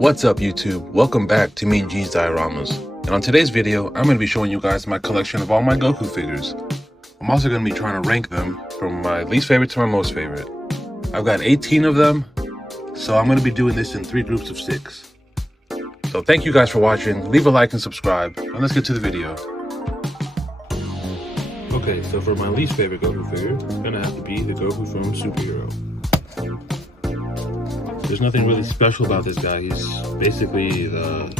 What's up YouTube? Welcome back to me and G's Dioramas. And on today's video, I'm going to be showing you guys my collection of all my Goku figures. I'm also going to be trying to rank them from my least favorite to my most favorite. I've got 18 of them, so I'm going to be doing this in 3 groups of 6. So thank you guys for watching, leave a like and subscribe, and let's get to the video. Okay, so for my least favorite Goku figure, it's going to have to be the Goku from Superhero. There's nothing really special about this guy. He's basically the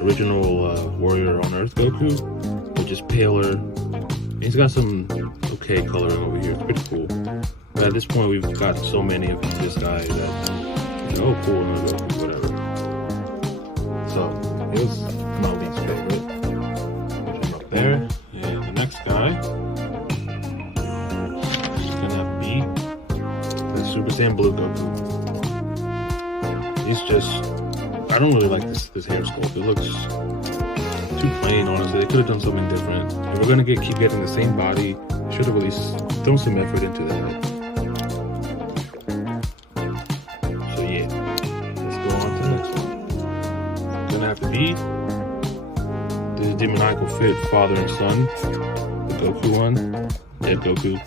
original Warrior on Earth Goku, but just paler. He's got some okay coloring over here. It's pretty cool. But at this point, we've got so many of this guy that, you know, oh, cool, no Goku, whatever. So, here's my least favorite. Put him up there. And the next guy is gonna have to be the Super Saiyan Blue Goku. He's just, I don't really like this hair sculpt. It looks too plain, honestly. They could have done something different. If we're gonna keep getting the same body, should have at least thrown some effort into that. So yeah, let's go on to the next one. It's gonna have to be the demoniacal fit father and son, the Goku one, Dead Goku.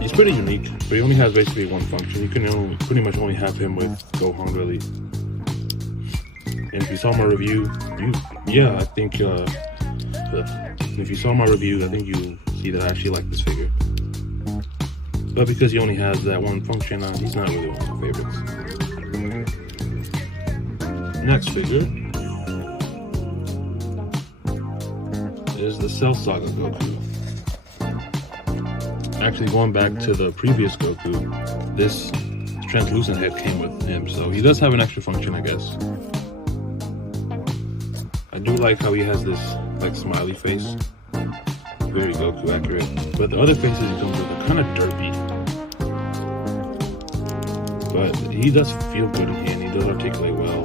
He's pretty unique, but he only has basically one function. You can pretty much only have him with Go Hungrily. And if you saw my review, if you saw my review, I think you see that I actually like this figure. But because he only has that one function, he's not really one of my favorites. Next figure is the Cell Saga Goku. Actually, going back to the previous Goku, this translucent head came with him, so he does have an extra function, I guess. I do like how he has this, like, smiley face. Very Goku accurate. But the other faces he comes with are kind of derpy. But he does feel good in hand, he does articulate well.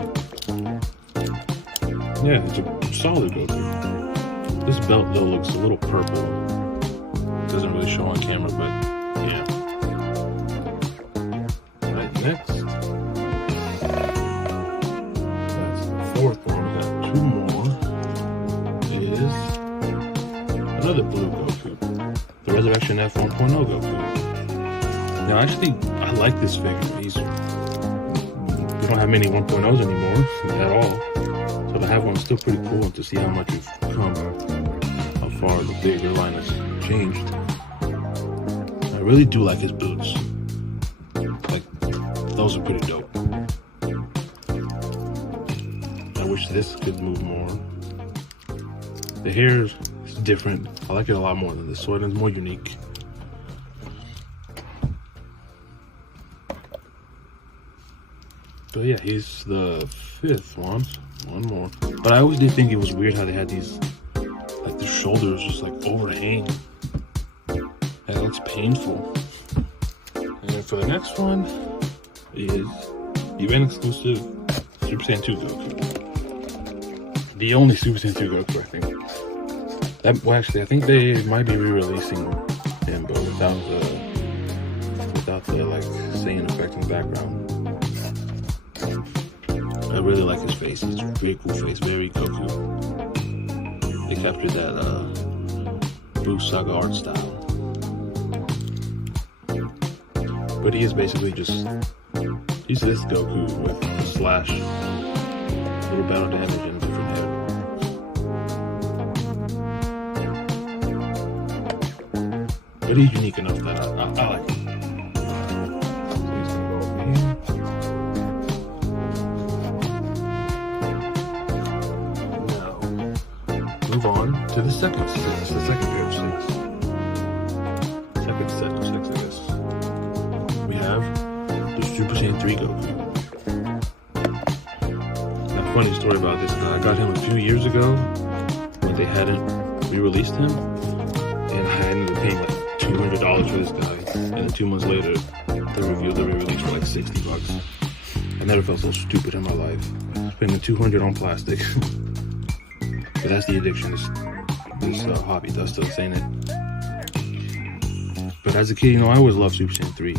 Yeah, it's a solid Goku. This belt, though, looks a little purple. Doesn't really show on camera, but yeah. Right, next. That's the 4th one. We got 2 more. Is another blue Goku. The Resurrection F 1.0 Goku. Now, actually, I like this figure. We don't have many 1.0s anymore at all. So to have one is still pretty cool, and to see how much we've come, how far the figure line has changed. I really do like his boots. Like, those are pretty dope. I wish this could move more. The hair is different. I like it a lot more than this one. It's more unique. So yeah, he's the 5th one. One more. But I always did think it was weird how they had these, like, the shoulders just like overhang. That looks painful. And then for the next one is event exclusive Super Saiyan 2 Goku. The only Super Saiyan 2 Goku, I think. Well, actually, I think they might be re-releasing him, but without the like Saiyan effect in the background. I really like his face. It's a very cool face, very Goku. They captured that Boost Saga art style. But he is basically just, he's this Goku with a slash, little battle damage, and a different head. But he's unique enough that I like him. So he's gonna go over here. Now, move on to the second pair of 6. Second set of 6, I guess. We have the Super Saiyan 3 Goku. Now, funny story about this guy. I got him a few years ago when they hadn't re-released him, and I ended up paying like $200 for this guy. And then 2 months later, they revealed the re-release for like $60. I never felt so stupid in my life. Spending $200 on plastic. But that's the addiction this hobby does to us, ain't it? But as a kid, you know, I always loved Super Saiyan 3.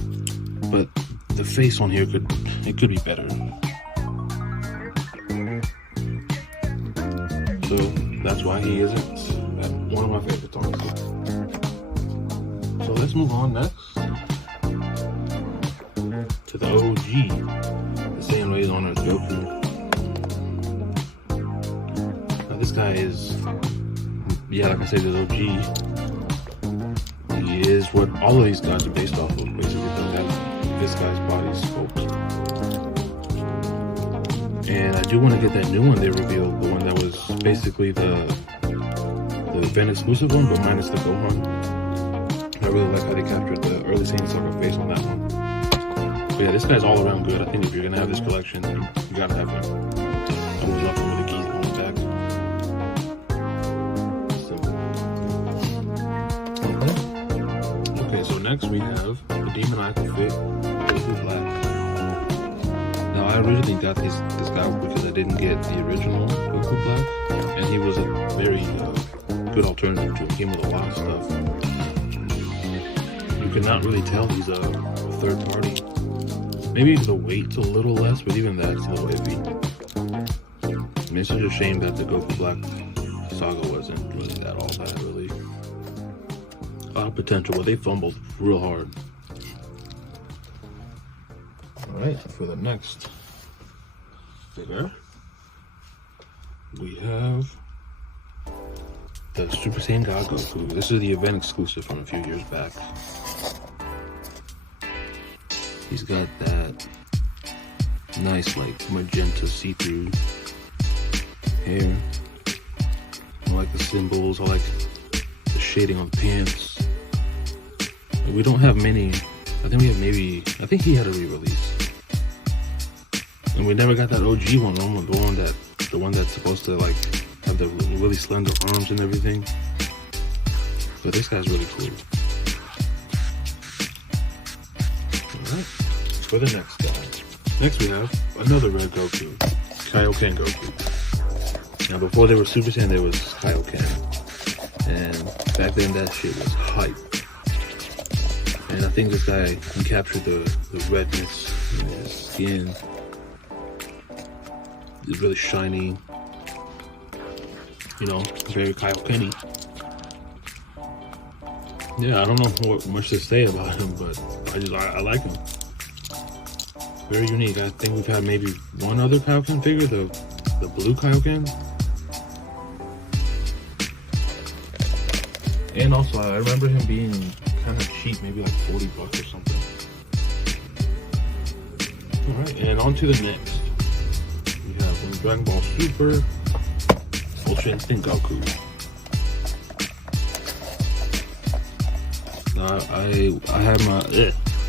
But the face on here could be better. so that's why he isn't one of my favorites, honestly. So let's move on next to the OG, the same way on as Goku. Now this guy is, yeah, like I said, the OG. He is what all of these guys are based off of. Basically, don't have this guy's body sculpt. And I do want to get that new one they revealed, the one that was basically the event exclusive one, but minus the Gohan. I really like how they captured the early Saiyan Saga face on that one. But yeah, this guy's all around good. I think if you're gonna have this collection, you gotta have him. I was up with the geese going back. Okay, so next we have the demoniacal fit Goku Black. Now I originally got this guy because I didn't get the original Goku Black, and he was a very good alternative to him. He came with a lot of stuff. You cannot really tell he's a third party. Maybe the weight's a little less, but even that's a little iffy. I mean, it's such a shame that the Goku Black saga wasn't really that all that really. A lot of potential, but they fumbled real hard. Alright, for the next figure, we have the Super Saiyan God Goku. This is the event exclusive from a few years back. He's got that nice, like, magenta see-through hair. I like the symbols. I like the shading on the pants. We don't have many. I think we have maybe. I think he had a re-release, and we never got that OG one. The one that's supposed to like have the really slender arms and everything. But this guy's really cool. Alright, for the next guy. Next we have another red Goku, Kaioken Goku. Now before they were Super Saiyan, there was Kaioken. And back then that shit was hype. And I think this guy can capture the redness in his skin. It's really shiny. You know, very Kaioken-y. Yeah, I don't know what much to say about him, but I like him. Very unique. I think we've had maybe one other Kaioken figure, the blue Kaioken. And also, I remember him being kind of cheap, maybe like $40 or something. Alright, and on to the next. We have from Dragon Ball Super, Ultra Instinct Goku.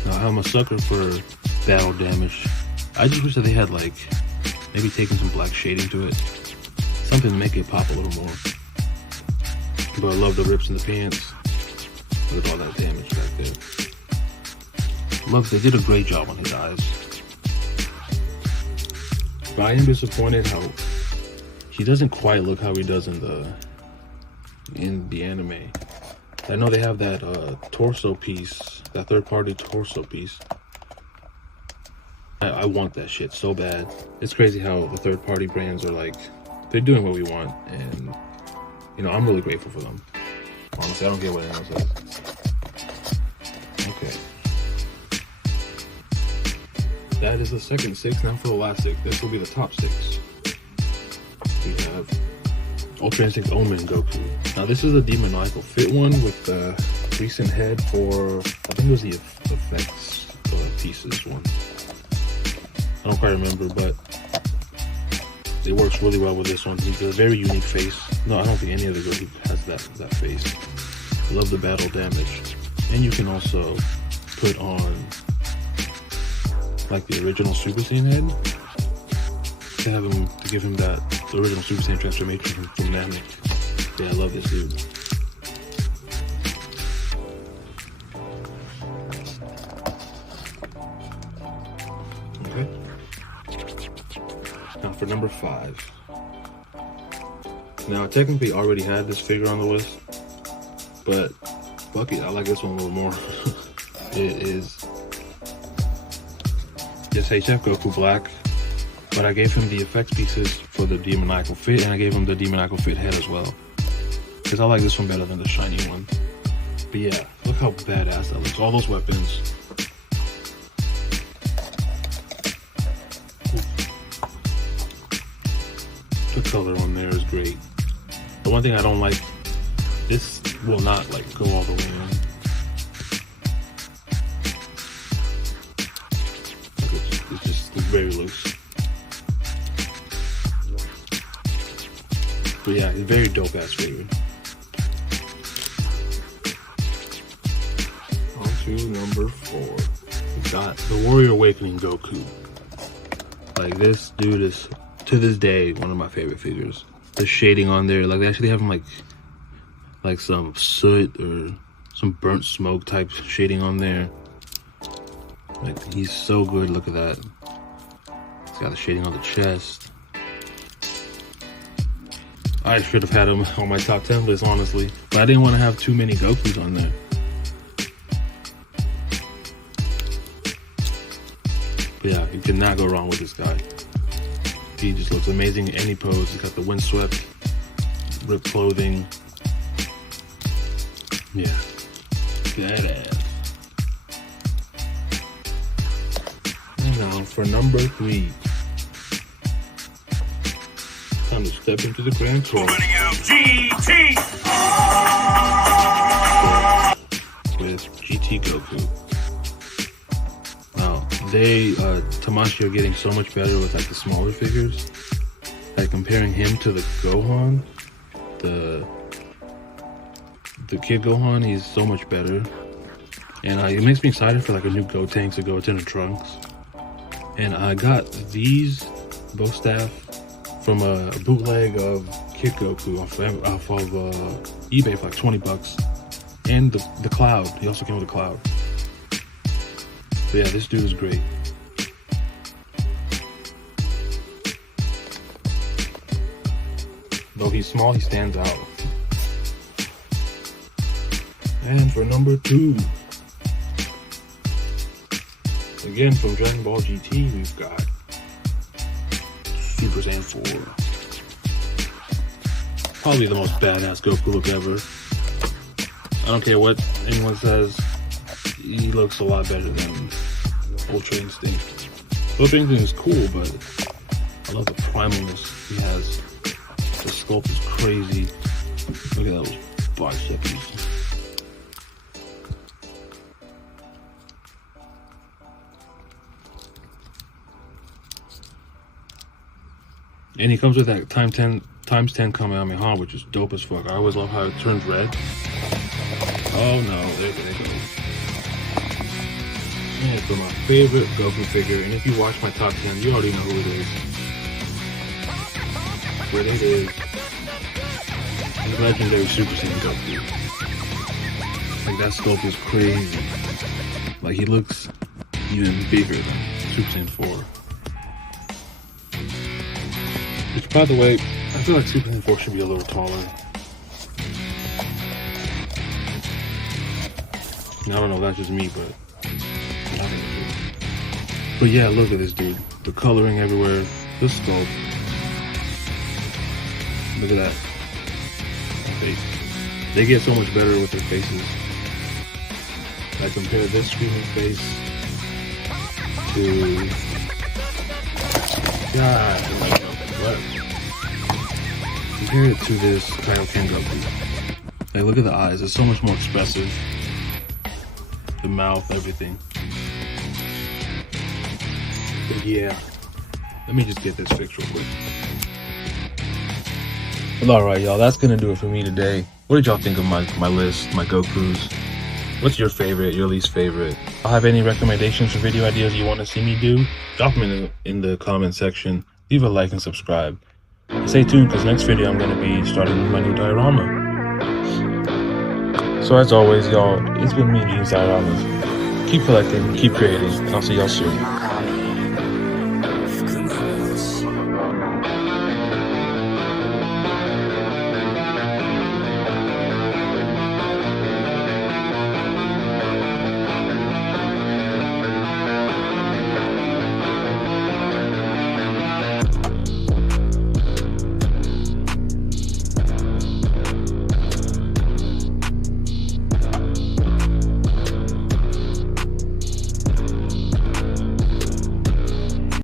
I'm a sucker for battle damage. I just wish that they had like maybe taken some black shading to it, something to make it pop a little more. But I love the rips in the pants. Look at all that damage back there. They did a great job on his eyes. But I am disappointed how he doesn't quite look how he does in the anime. I know they have that torso piece, that third-party torso piece. I want that shit so bad. It's crazy how the third-party brands are like, they're doing what we want, and you know, I'm really grateful for them. Honestly, I don't get what anyone says. Okay. That is the second 6. Now for the last 6. This will be the top 6. We have Ultra Instinct Omen Goku. Now this is the demoniacal fit one with the recent head for, I think it was the effects pieces one. I don't quite remember, but it works really well with this one. He's a very unique face. No, I don't think any other Goku has that face. I love the battle damage. And you can also put on like the original Super Saiyan head to have him, to give him that original Super Saiyan transformation from Namek. Yeah, I love this dude. Okay. Now for number 5. Now I technically already had this figure on the list, but fuck it, I like this one a little more. It is this HF Goku Black, But I gave him the effects pieces for the demoniacal fit, and I gave him the demoniacal fit head as well. Because I like this one better than the shiny one. But yeah, look how badass that looks. All those weapons. The color on there is great. The one thing I don't like, this will not like go all the way in. It's just very loose. But yeah, it's very dope ass figure. On to number 4. We got the Warrior Awakening Goku. Like, this dude is, to this day, one of my favorite figures. The shading on there, like they actually have him like some soot or some burnt smoke type shading on there. Like, he's so good. Look at that. He's got the shading on the chest. I should have had him on my top 10 list, honestly, but I didn't want to have too many Gokus on there. But yeah, you cannot go wrong with this guy. He just looks amazing in any pose. He's got the windswept, ripped clothing. Yeah, badass. And now for number 3. Time to step into the Grand Tour. GT! With GT Goku. Now, Tamashii are getting so much better with like the smaller figures. Like comparing him to the Gohan, the Kid Gohan, he's so much better. And it makes me excited for like a new Gotenks to go into the Trunks. And I got these bow staff from a bootleg of Kid Goku off of eBay for like 20 bucks. And the Cloud, he also came with a Cloud. But yeah, this dude is great. Though he's small, he stands out. And for number 2, again from Dragon Ball GT, we've got Super Saiyan 4. Probably the most badass Goku look ever. I don't care what anyone says, he looks a lot better than Ultra Instinct. Ultra Instinct is cool, but I love the primalness he has. The sculpt is crazy. Look at those biceps. And he comes with that times 10 Kamehameha, which is dope as fuck. I always love how it turns red. Oh no, there it goes. And for my favorite Goku figure, and if you watch my top 10, you already know who it is. But it is the legendary Super Saiyan Goku. Like, that sculpt is crazy. Like, he looks even bigger than Super Saiyan 4. Which, by the way, I feel like Super Saiyan 4 should be a little taller. I don't know, that's just me, but I don't know. But yeah, look at this dude. The coloring everywhere, the sculpt. Look at that. Face. They get so much better with their faces. I compare this screaming face to compare it to this Kaioken Goku. Like, look at the eyes, it's so much more expressive. The mouth, everything. But yeah, let me just get this fixed real quick. Well, alright y'all, that's gonna do it for me today. What did y'all think of my list, my Gokus? What's your favorite, your least favorite? I'll have any recommendations or video ideas you want to see me do, drop them in the comment section. Leave a like and subscribe. Stay tuned, because next video I'm going to be starting my new diorama. So as always, y'all, it's been me, Gene's Dioramas. Keep collecting, keep creating, and I'll see y'all soon.